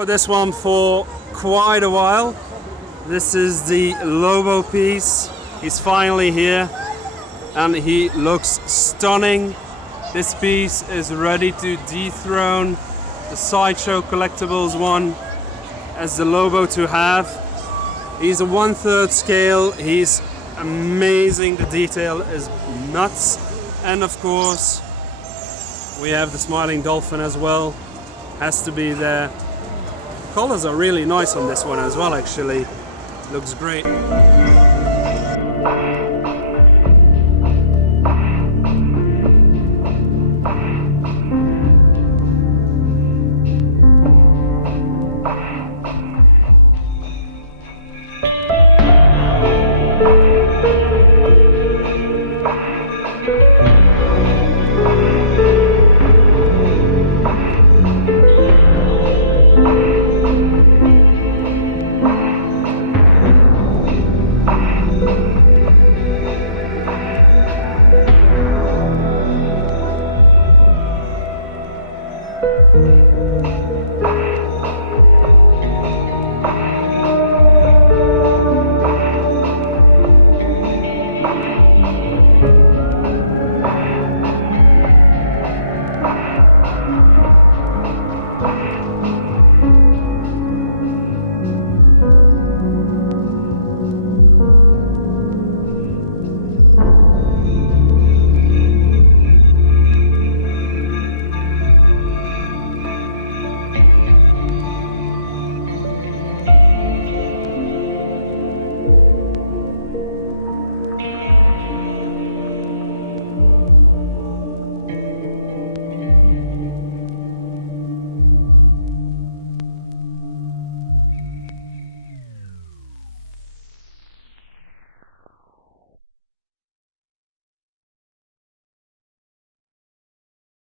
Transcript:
for this one for quite a while. This is the Lobo piece. He's finally here and he looks stunning. This piece is ready to dethrone the Sideshow Collectibles one as the Lobo to have. He's a 1/3 scale. He's amazing. The detail is nuts. And of course, we have the smiling dolphin as well. Has to be there. Colors are really nice on this one as well, actually. Looks great.